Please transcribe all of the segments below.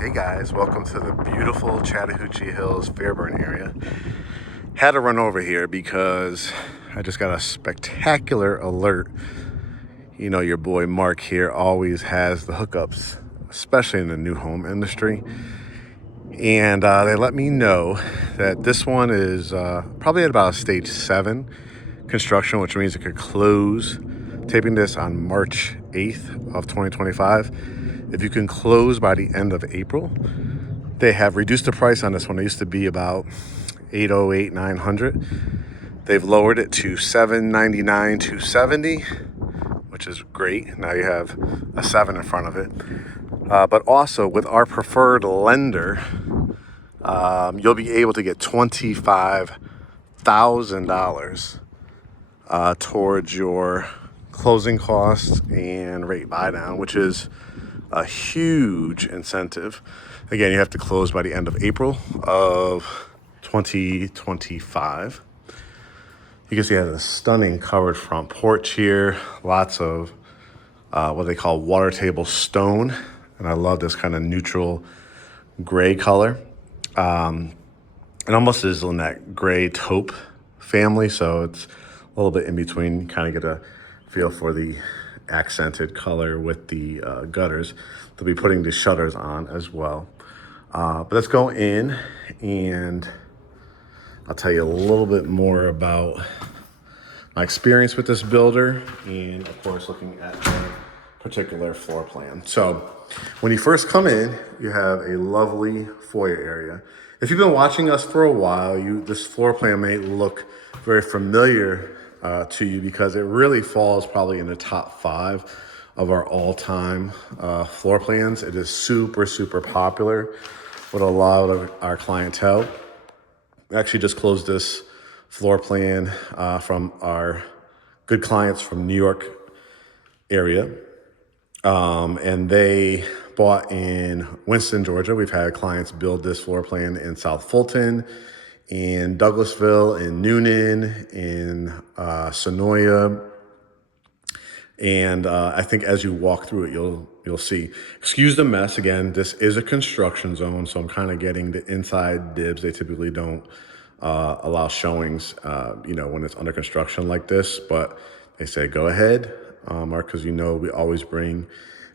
Hey guys, welcome to the beautiful Chattahoochee Hills, Fairburn area. Had to run over here because I just got a spectacular alert. You know, your boy Mark here always has the hookups, especially in the new home industry. And they let me know that this one is probably at about stage 7 construction, which means it could close. Taping this on March 8th of 2025. If you can close by the end of April, they have reduced the price on this one. It used to be about $808, $900. They've lowered it to $799, $270, which is great. Now you have a 7 in front of it. But also with our preferred lender, you'll be able to get $25,000 towards your closing costs and rate buy down, which is a huge incentive. Again, you have to close by the end of April of 2025. You can see it has a stunning covered front porch here. Lots of what they call water table stone. And I love this kind of neutral gray color. It almost is in that gray taupe family, so it's a little bit in between. You kind of get a feel for the accented color with the gutters. They'll be putting the shutters on as well. But let's go in and I'll tell you a little bit more about my experience with this builder and of course looking at the particular floor plan. So when you first come in, you have a lovely foyer area. If you've been watching us for a while, this floor plan may look very familiar to you because it really falls probably in the top 5 of our all-time floor plans. It is super, super popular with a lot of our clientele. We actually just closed this floor plan from our good clients from New York area. And they bought in Winston, Georgia. We've had clients build this floor plan in South Fulton, in Douglasville, in Noonan, in Sonoya. And I think as you walk through it, you'll see. Excuse the mess. Again, this is a construction zone, so I'm kind of getting the inside dibs. They typically don't allow showings, when it's under construction like this. But they say, go ahead, Mark, because we always bring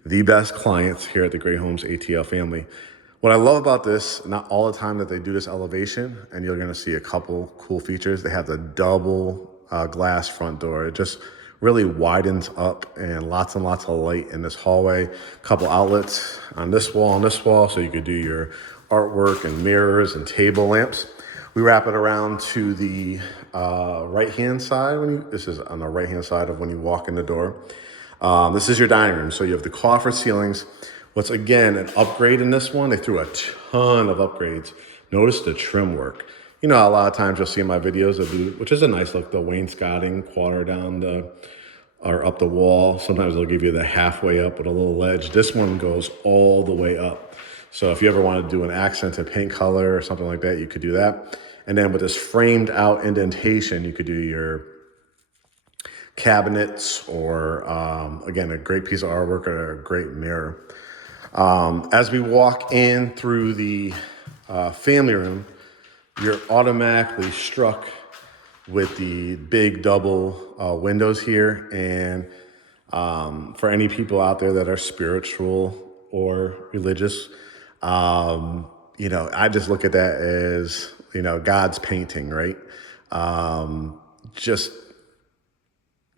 the best clients here at the GreatHomesATL family. What I love about this, not all the time that they do this elevation, and you're gonna see a couple cool features. They have the double glass front door. It just really widens up and lots of light in this hallway. Couple outlets on this wall, so you could do your artwork and mirrors and table lamps. We wrap it around to the right-hand side. This is on the right-hand side of when you walk in the door. This is your dining room. So you have the coffer ceilings. What's again an upgrade in this one, they threw a ton of upgrades. Notice the trim work. A lot of times you'll see in my videos, which is a nice look, the wainscoting quarter down or up the wall. Sometimes they'll give you the halfway up with a little ledge. This one goes all the way up. So if you ever want to do an accented paint color or something like that, you could do that. And then with this framed out indentation, you could do your cabinets or, again, a great piece of artwork or a great mirror. As we walk in through the family room, you're automatically struck with the big double windows here. And for any people out there that are spiritual or religious, I just look at that as, God's painting, right? Just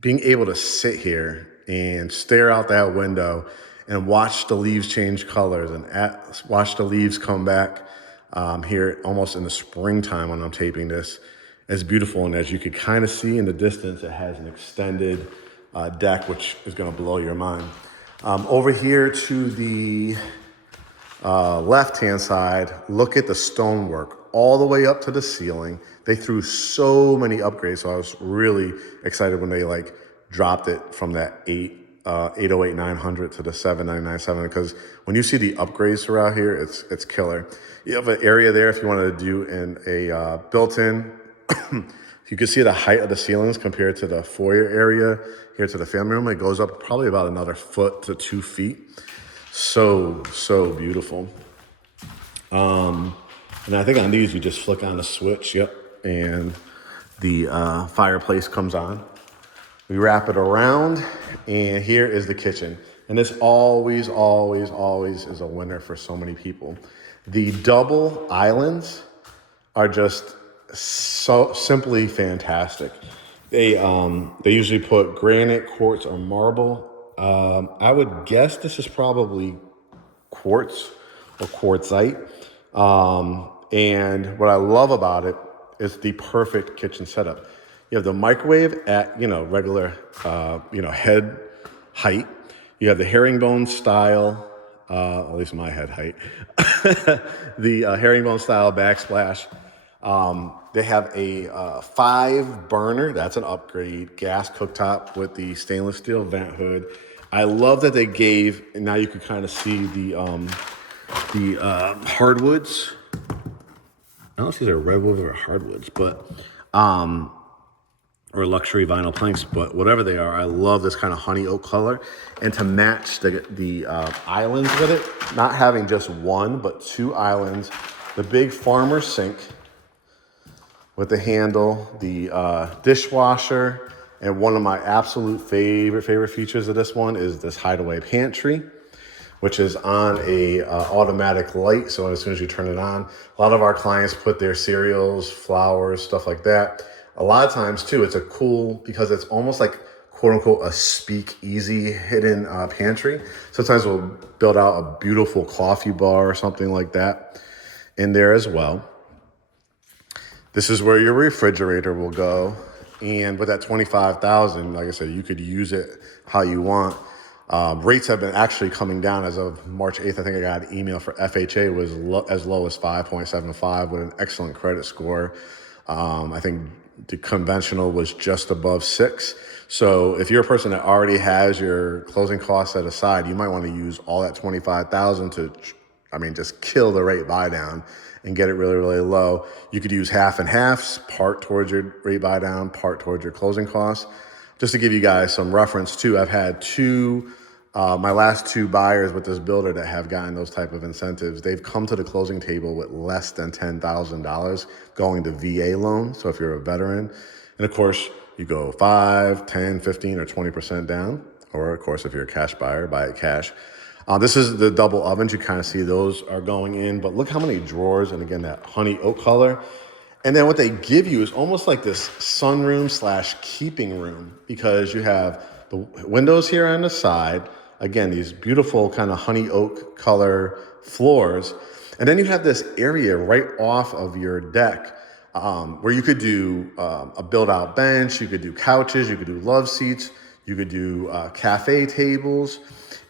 being able to sit here and stare out that window and watch the leaves change colors and watch the leaves come back here almost in the springtime when I'm taping this is beautiful. And as you could kind of see in the distance, it has an extended deck, which is going to blow your mind. Over here to the left-hand side, look at the stonework all the way up to the ceiling. They threw so many upgrades, so I was really excited when they dropped it from that 808 900 to the 799 because when you see the upgrades throughout here, it's killer. You have an area there if you wanted to do a built-in. You can see the height of the ceilings compared to the foyer area here to the family room. It goes up probably about another foot to 2 feet. So beautiful. And I think on these, you just flick on the switch, yep, and the fireplace comes on. We wrap it around, and here is the kitchen. And this always, always, always is a winner for so many people. The double islands are just so simply fantastic. They usually put granite, quartz, or marble. I would guess this is probably quartz or quartzite. And what I love about it is the perfect kitchen setup. You have the microwave at, regular, head height. You have the herringbone style, at least my head height, the herringbone style backsplash. They have a 5 burner, that's an upgrade, gas cooktop with the stainless steel vent hood. I love that they gave, and now you can kind of see the hardwoods. I don't know if these are redwood or hardwoods, but or luxury vinyl planks, but whatever they are, I love this kind of honey oak color. And to match the islands with it, not having just one, but 2 islands, the big farmer sink with the handle, the dishwasher, and one of my absolute favorite features of this one is this hideaway pantry, which is on a automatic light. So as soon as you turn it on, a lot of our clients put their cereals, flours, stuff like that. A lot of times too, it's a cool, because it's almost like quote unquote a speakeasy hidden pantry. Sometimes we'll build out a beautiful coffee bar or something like that in there as well. This is where your refrigerator will go. And with that $25,000, like I said, you could use it how you want. Rates have been actually coming down as of March 8th. I think I got an email for FHA was as low as 5.75 with an excellent credit score. I think the conventional was just above 6. So if you're a person that already has your closing costs set aside, you might want to use all that $25,000 to, just kill the rate buy down and get it really, really low. You could use half and halves, part towards your rate buy down, part towards your closing costs. Just to give you guys some reference too, I've had my last 2 buyers with this builder that have gotten those type of incentives. They've come to the closing table with less than $10,000 going to VA loan. So if you're a veteran, and of course you go 5, 10, 15, or 20% down, or of course if you're a cash buyer, buy it cash. This is the double ovens. You kind of see those are going in, but look how many drawers, and again, that honey oak color. And then what they give you is almost like this sunroom / keeping room, because you have the windows here on the side. Again, these beautiful kind of honey oak color floors. And then you have this area right off of your deck where you could do a build out bench. You could do couches, you could do love seats, you could do cafe tables.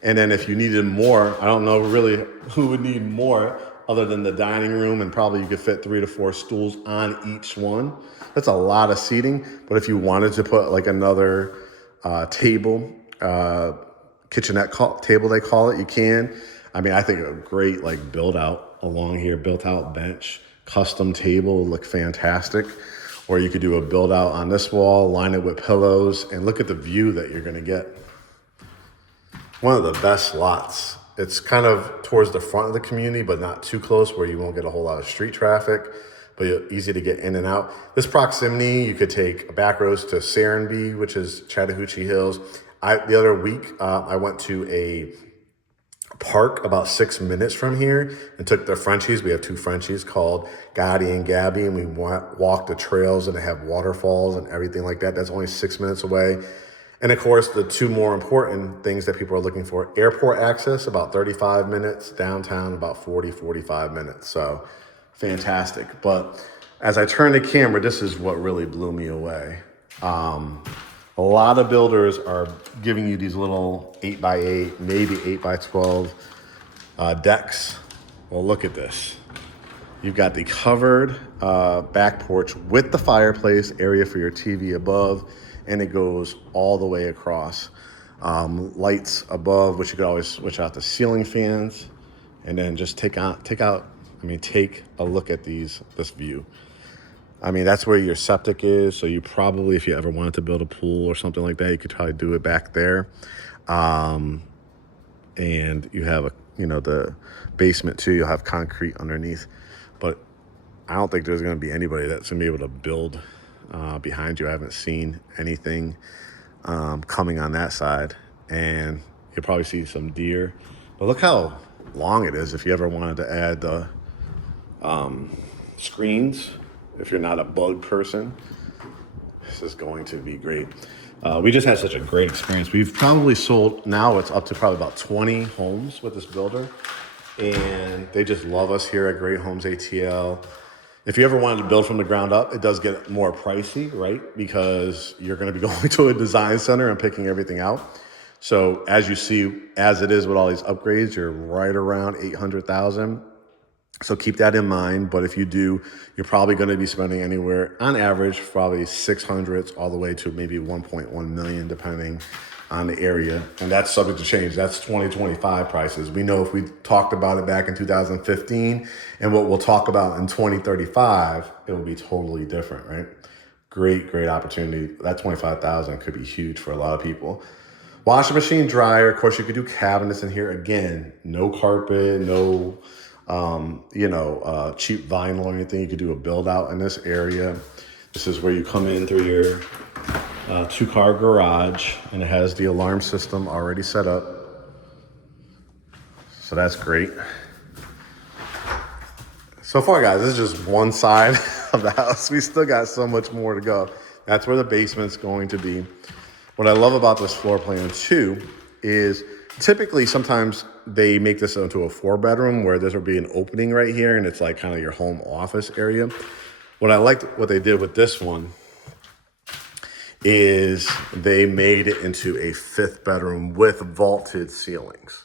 And then if you needed more, I don't know really who would need more other than the dining room, and probably you could fit 3 to 4 stools on each one. That's a lot of seating. But if you wanted to put like another table, kitchenette table they call it, you can. I think a great like build out along here, built out bench, custom table would look fantastic. Or you could do a build out on this wall, line it with pillows, and look at the view that you're gonna get. One of the best lots. It's kind of towards the front of the community, but not too close where you won't get a whole lot of street traffic, but easy to get in and out. This proximity, you could take a back roads to Serenbe, which is Chattahoochee Hills. The other week, I went to a park about 6 minutes from here and took the Frenchies. We have 2 Frenchies called Gotti and Gabby, and we walked the trails, and they have waterfalls and everything like that. That's only 6 minutes away. And of course, the 2 more important things that people are looking for: airport access, about 35 minutes, downtown, about 45 minutes. So fantastic. But as I turn the camera, this is what really blew me away. A lot of builders are giving you these little 8x8, maybe 8x12 decks. Well, look at this. You've got the covered back porch with the fireplace area for your TV above, and it goes all the way across. Lights above, which you could always switch out the ceiling fans, and then just take a look at this view. That's where your septic is. So you probably, if you ever wanted to build a pool or something like that, you could probably do it back there. And you have the basement too. You'll have concrete underneath, but I don't think there's going to be anybody that's going to be able to build behind you. I haven't seen anything coming on that side, and you'll probably see some deer. But look how long it is if you ever wanted to add the screens. If you're not a bug person, this is going to be great. We just had such a great experience. We've probably sold, now it's up to probably about 20 homes with this builder, and they just love us here at Great Homes ATL. If you ever wanted to build from the ground up, it does get more pricey, right? Because you're going to be going to a design center and picking everything out. So as you see, as it is with all these upgrades, you're right around 800,000. So keep that in mind. But if you do, you're probably going to be spending anywhere on average, probably 600s all the way to maybe 1.1 million, depending on the area. And that's subject to change. That's 2025 prices. We know if we talked about it back in 2015 and what we'll talk about in 2035, it will be totally different, right? Great opportunity. That 25,000 could be huge for a lot of people. Washing machine, dryer. Of course, you could do cabinets in here. Again, no carpet, no cheap vinyl or anything. You could do a build out in this area. This is where you come in through your 2-car garage, and it has the alarm system already set up. So that's great. So far, guys, this is just one side of the house. We still got so much more to go. That's where the basement's going to be. What I love about this floor plan too is typically sometimes they make this into a 4-bedroom where this will be an opening right here, and it's like kind of your home office area. What I liked what they did with this one is they made it into a 5th bedroom with vaulted ceilings.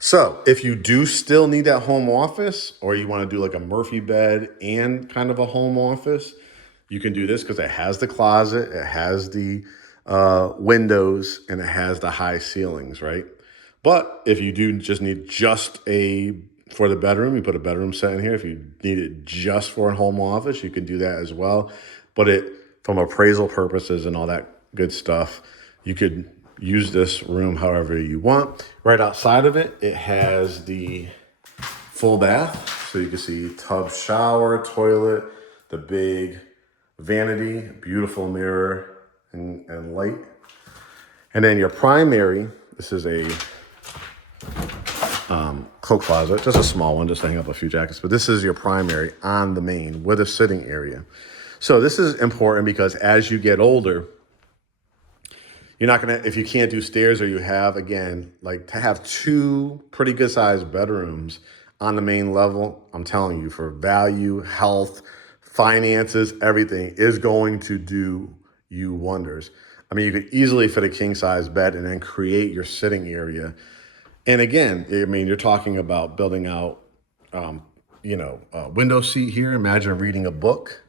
So if you do still need that home office, or you want to do like a Murphy bed and kind of a home office, you can do this because it has the closet, it has the windows, and it has the high ceilings, right? But if you do just need for the bedroom, you put a bedroom set in here. If you need it just for a home office, you can do that as well. But from appraisal purposes and all that good stuff, you could use this room however you want. Right outside of it, it has the full bath. So you can see tub, shower, toilet, the big vanity, beautiful mirror and light. And then your primary, this is a coat closet, just a small one, just to hang up a few jackets. But this is your primary on the main with a sitting area. So this is important because as you get older, you're not going to, if you can't do stairs, or you have, again, like to have 2 pretty good sized bedrooms on the main level, I'm telling you, for value, health, finances, everything is going to do you wonders. I mean, you could easily fit a king size bed and then create your sitting area. And again, I mean, you're talking about building out, a window seat here. Imagine reading a book,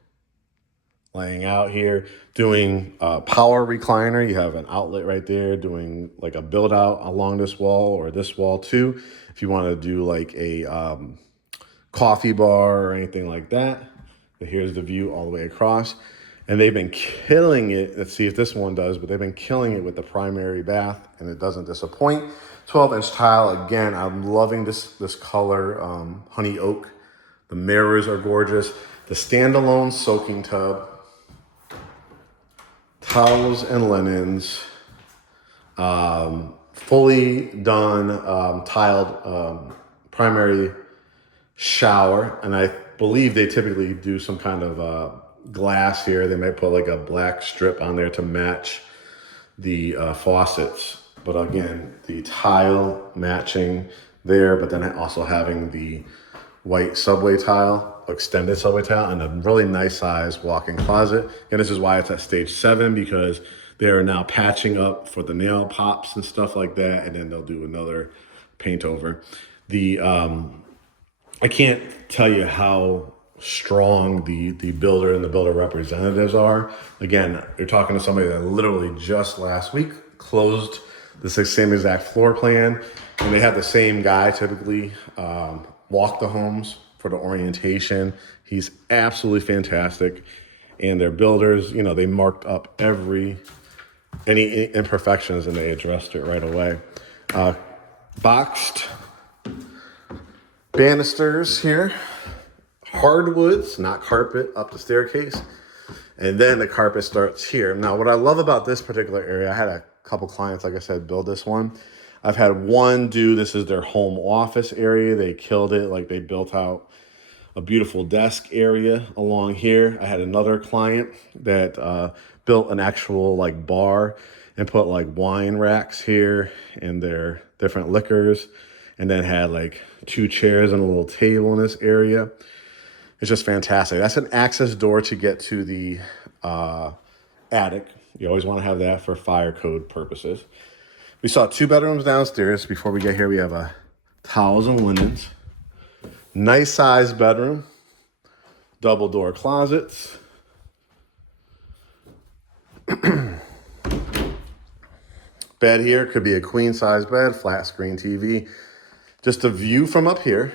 laying out here, doing a power recliner. You have an outlet right there, doing like a build out along this wall or this wall too. If you want to do like a coffee bar or anything like that. But here's the view all the way across. And they've been killing it. Let's see if this one does, but they've been killing it with the primary bath, and it doesn't disappoint. 12-inch tile. Again, I'm loving this color, honey oak. The mirrors are gorgeous. The standalone soaking tub, towels and linens, fully done tiled primary shower, and I believe they typically do some kind of glass here. They might put like a black strip on there to match the faucets. But again, the tile matching there, but then also having the white subway tile, extended subway tile, and a really nice size walk-in closet. And this is why it's at stage 7, because they are now patching up for the nail pops and stuff like that, and then they'll do another paint over. I can't tell you how strong the builder and the builder representatives are. Again, you're talking to somebody that literally just last week closed the same exact floor plan, and they have the same guy typically walk the homes for the orientation. He's absolutely fantastic. And their builders, they marked up any imperfections, and they addressed it right away. Boxed Banisters here, hardwoods, not carpet, up the staircase. And then the carpet starts here. Now, what I love about this particular area, I had a couple clients, like I said, build this one. I've had one do, this is their home office area. They killed it. Like, they built out a beautiful desk area along here. I had another client that built an actual like bar and put like wine racks here and their different liquors, and then had like 2 chairs and a little table in this area. It's just fantastic. That's an access door to get to the attic. You always want to have that for fire code purposes. We saw 2 bedrooms downstairs. Before we get here, we have towels and linens. Nice sized bedroom. Double door closets. Bed here could be a queen size bed, flat screen TV. Just a view from up here.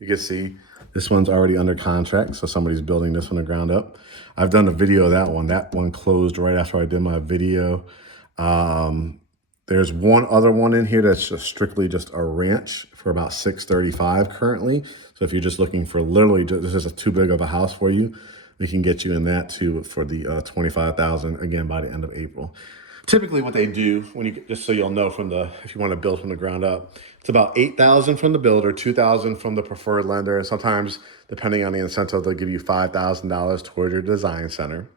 You can see this one's already under contract, so somebody's building this from the ground up. I've done a video of that one. That one closed right after I did my video. There's one other one in here that's just strictly just a ranch for about $635 currently. So if you're just looking for literally, this is too big of a house for you, we can get you in that too for the $25,000 again by the end of April. Typically what they do, when you, just so you'll know from the, if you want to build from the ground up, it's about $8,000 from the builder, $2,000 from the preferred lender, and sometimes depending on the incentive, they'll give you $5,000 toward your design center.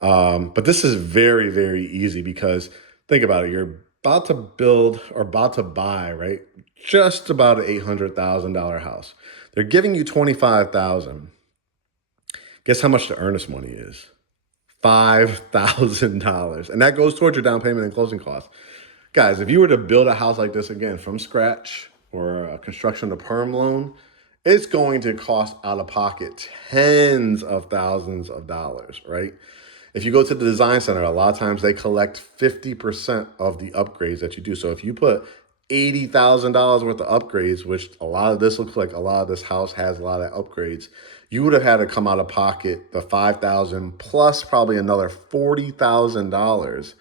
But this is very, very easy because think about it, you're about to build or about to buy, right? Just about an $800,000 house. They're giving you $25,000. Guess how much the earnest money is? $5,000. And that goes towards your down payment and closing costs. Guys, if you were to build a house like this again from scratch or a construction to perm loan, it's going to cost out of pocket tens of thousands of dollars, right? If you go to the design center, a lot of times they collect 50% of the upgrades that you do. So if you put $80,000 worth of upgrades, which a lot of this looks like a lot of this house has a lot of upgrades, you would have had to come out of pocket the $5,000 plus probably another $40,000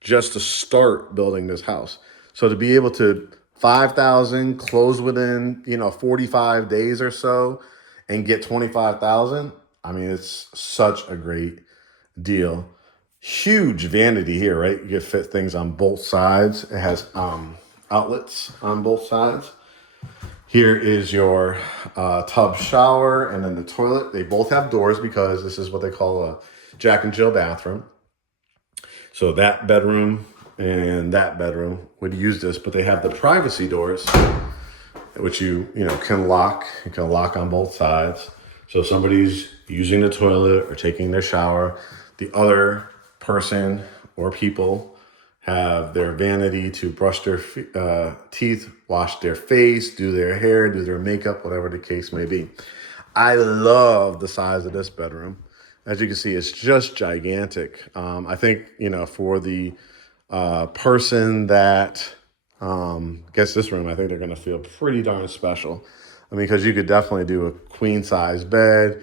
just to start building this house. So to be able to $5,000 close within 45 days or so and get $25,000, I mean, it's such a great deal. Huge vanity here, right? You can fit things on both sides. It has outlets on both sides. Here is your tub shower and then the toilet. They both have doors because this is what they call a Jack and Jill bathroom. So that bedroom and that bedroom would use this, but they have the privacy doors, which you can lock. You can lock on both sides. So if somebody's using the toilet or taking their shower, the other person or people have their vanity to brush their teeth, wash their face, do their hair, do their makeup, whatever the case may be. I love the size of this bedroom. As you can see, it's just gigantic. I think, for the person that gets this room, I think they're going to feel pretty darn special. I mean, because you could definitely do a queen size bed,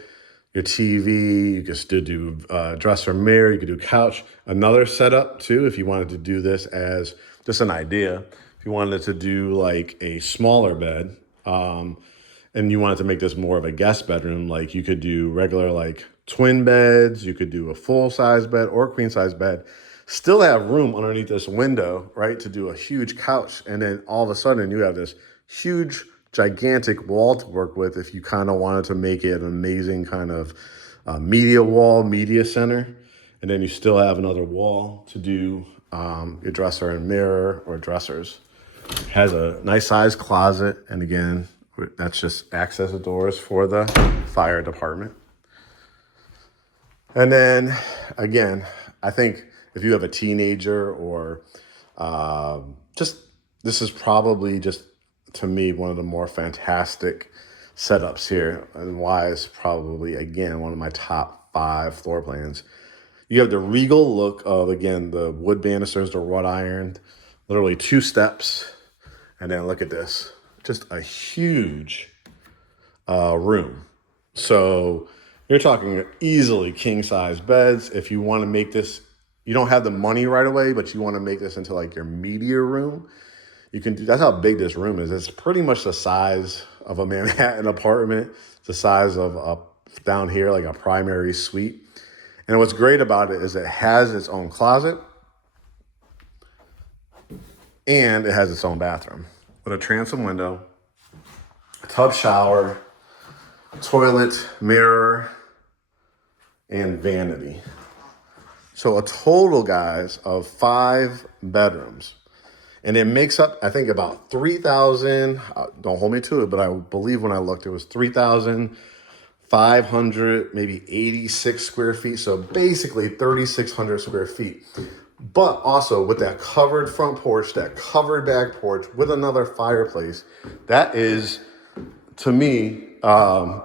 your TV, you could still do dresser mirror, you could do couch. Another setup too, if you wanted to do this as just an idea, if you wanted to do like a smaller bed and you wanted to make this more of a guest bedroom, like you could do regular like twin beds, you could do a full size bed or queen size bed, still have room underneath this window, right, to do a huge couch. And then all of a sudden you have this huge gigantic wall to work with if you kind of wanted to make it an amazing kind of media wall, media center. And then you still have another wall to do your dresser and mirror or dressers. Has a nice sized closet. And again, that's just access doors for the fire department. And then again, I think if you have a teenager or this is probably just, to me, one of the more fantastic setups here, and why it's probably, again, one of my top 5 floor plans. You have the regal look of, again, the wood banisters, the wrought iron, literally 2 steps. And then look at this, just a huge room. So you're talking easily king size beds. If you want to make this, you don't have the money right away, but you want to make this into like your media room, You can do, that's how big this room is. It's pretty much the size of a Manhattan apartment. It's the size of down here, like a primary suite. And what's great about it is it has its own closet and it has its own bathroom with a transom window, a tub shower, toilet, mirror, and vanity. So a total, guys, of 5 bedrooms. And it makes up, I think, about 3,000, don't hold me to it, but I believe when I looked, it was 3,500, maybe 86 square feet. So basically 3,600 square feet. But also with that covered front porch, that covered back porch with another fireplace, that is, to me, I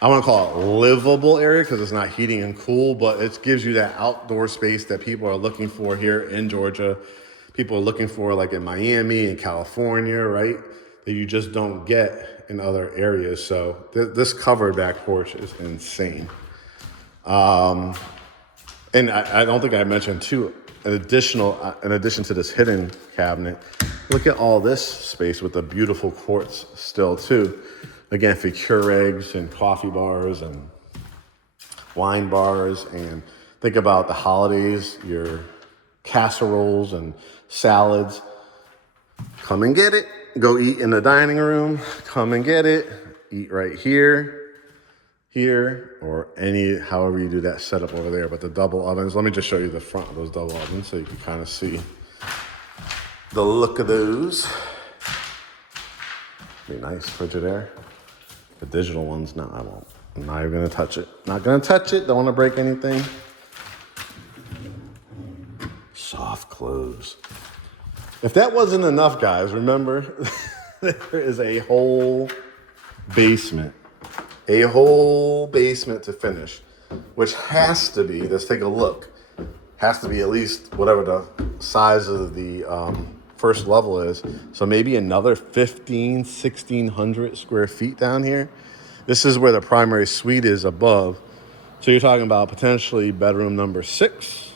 want to call it livable area because it's not heating and cool, but it gives you that outdoor space that people are looking for here in Georgia. People are looking for like in Miami and California, right? That you just don't get in other areas. So this covered back porch is insane. And I don't think I mentioned too, in addition to this hidden cabinet, look at all this space with the beautiful quartz still too. Again, for Keurigs and coffee bars and wine bars, and think about the holidays, your casseroles and salads. Come and get it. Go eat in the dining room. Come and get it. Eat right here, or however you do that setup over there. But the double ovens, let me just show you the front of those double ovens so you can kind of see the look of those. Be nice, Frigidaire. The digital ones, no, I won't. I'm not even gonna touch it. Not gonna touch it, don't wanna break anything. Soft close. If that wasn't enough, guys, remember, there is a whole basement to finish, which has to be, let's take a look, has to be at least whatever the size of the first level is. So maybe another 1,600 square feet down here. This is where the primary suite is above. So you're talking about potentially bedroom number 6.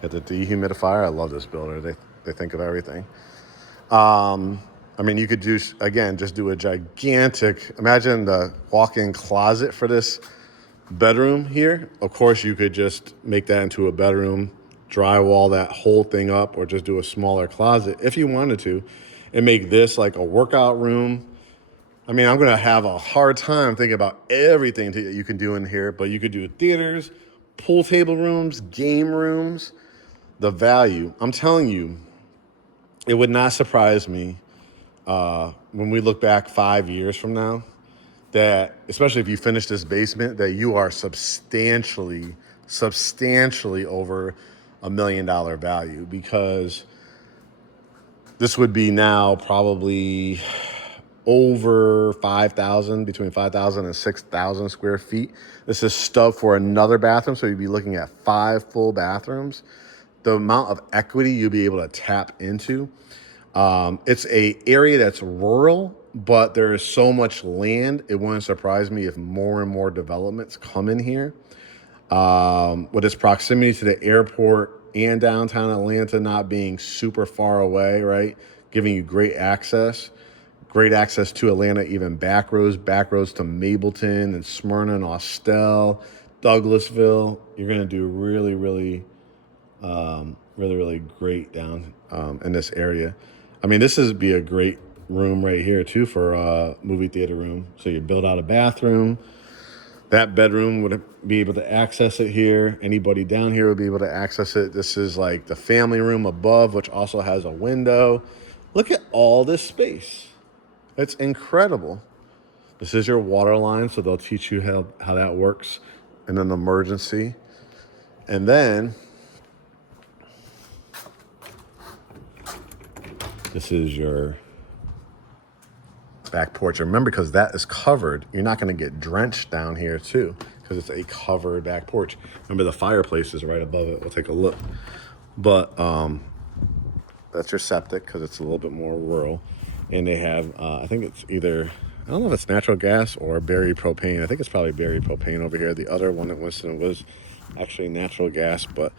Got the dehumidifier. I love this builder. They think of everything. I mean, you could do, again, just do a gigantic, imagine the walk-in closet for this bedroom here. Of course, you could just make that into a bedroom, drywall that whole thing up, or just do a smaller closet if you wanted to, and make this like a workout room. I mean, I'm gonna have a hard time thinking about everything that you can do in here, but you could do theaters, pool table rooms, game rooms. The value, I'm telling you, it would not surprise me when we look back 5 years from now, that, especially if you finish this basement, that you are substantially over $1 million value, because this would be now probably over 5,000, between 5,000 and 6,000 square feet. This is stubbed for another bathroom, so you'd be looking at 5 full bathrooms. The amount of equity you'll be able to tap into. It's a area that's rural, but there is so much land. It wouldn't surprise me if more and more developments come in here. With its proximity to the airport and downtown Atlanta not being super far away, right? Giving you great access to Atlanta, even back roads to Mableton and Smyrna and Austell, Douglasville. You're going to do really, really great down in this area. I mean, this would be a great room right here too for a movie theater room. So you build out a bathroom. That bedroom would be able to access it here. Anybody down here would be able to access it. This is like the family room above, which also has a window. Look at all this space. It's incredible. This is your water line, so they'll teach you how that works in an emergency. And then this is your back porch. Remember, because that is covered, you're not going to get drenched down here too, because it's a covered back porch. Remember, the fireplace is right above it. We'll take a look. But that's your septic, because it's a little bit more rural. And they have, I think it's either, I don't know if it's natural gas or buried propane. I think it's probably buried propane over here. The other one at Winston was actually natural gas, but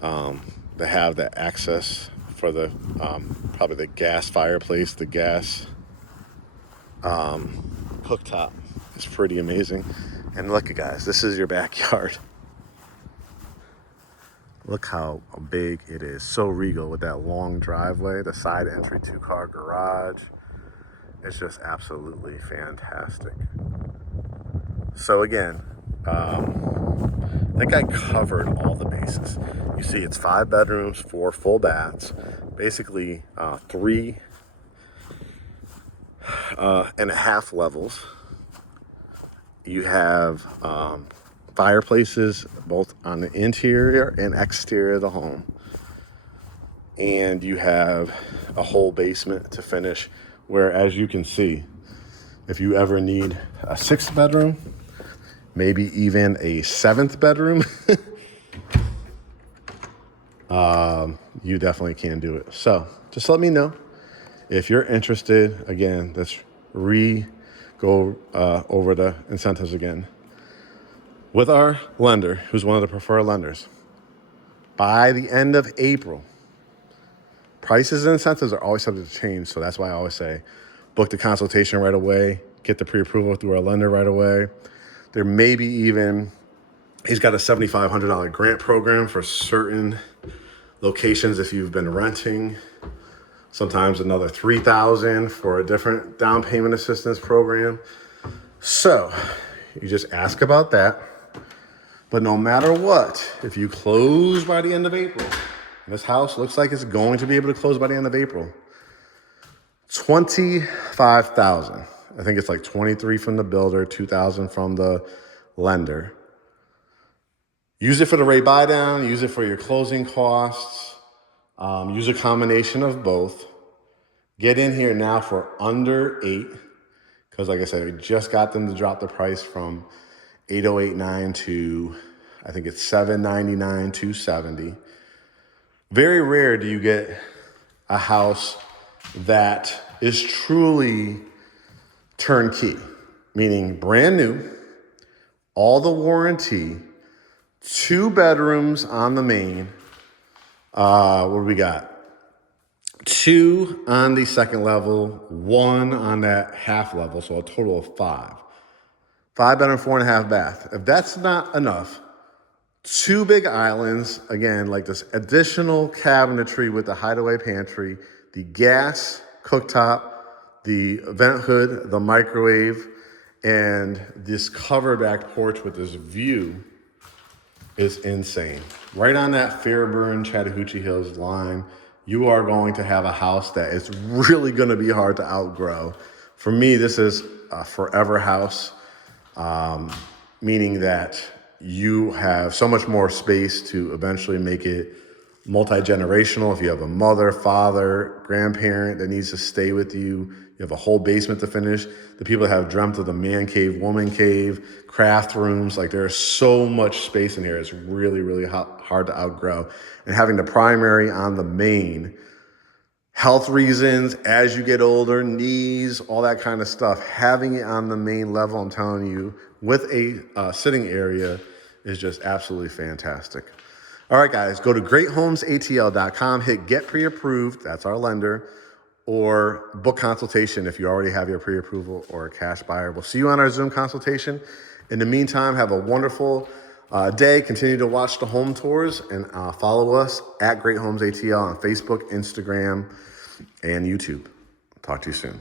they have that access for the probably the gas fireplace, the gas cooktop is pretty amazing. And look, guys, this is your backyard. Look how big it is. So regal with that long driveway, the side entry 2-car garage. It's just absolutely fantastic. So again, I think I covered all the bases. You see it's 5 bedrooms, 4 full baths, basically 3.5 levels. You have fireplaces both on the interior and exterior of the home. And you have a whole basement to finish, where, as you can see, if you ever need a 6th bedroom, maybe even a 7th bedroom, you definitely can do it. So just let me know if you're interested. Again, let's go over the incentives again. With our lender, who's one of the preferred lenders, by the end of April, prices and incentives are always subject to change. So that's why I always say, book the consultation right away, get the pre-approval through our lender right away. There may be even, he's got a $7,500 grant program for certain locations if you've been renting. Sometimes another $3,000 for a different down payment assistance program. So you just ask about that. But no matter what, if you close by the end of April, and this house looks like it's going to be able to close by the end of April, $25,000. I think it's like 23 from the builder, 2,000 from the lender. Use it for the rate buy down, use it for your closing costs, use a combination of both. Get in here now for under 8, because like I said, we just got them to drop the price from 8,089 to, I think it's 799, 270. Very rare do you get a house that is truly turnkey, meaning brand new, all the warranty, 2 bedrooms on the main. What do we got? 2 on the 2nd level, 1 on that half level, so a total of 5. 5 bedroom, 4.5 bath. If that's not enough, 2 big islands, again, like this additional cabinetry with the hideaway pantry, the gas cooktop, the vent hood, the microwave, and this covered back porch with this view is insane. Right on that Fairburn, Chattahoochee Hills line, you are going to have a house that is really going to be hard to outgrow. For me, this is a forever house, meaning that you have so much more space to eventually make it multi-generational. If you have a mother, father, grandparent that needs to stay with you, you have a whole basement to finish. The people that have dreamt of the man cave, woman cave, craft rooms, like there's so much space in here. It's really, really hard to outgrow. And having the primary on the main, health reasons, as you get older, knees, all that kind of stuff, having it on the main level, I'm telling you, with a sitting area is just absolutely fantastic. All right, guys, go to GreatHomesATL.com, hit Get Pre-Approved, that's our lender, or book consultation if you already have your pre-approval or a cash buyer. We'll see you on our Zoom consultation. In the meantime, have a wonderful day. Continue to watch the home tours and follow us at GreatHomesATL on Facebook, Instagram, and YouTube. Talk to you soon.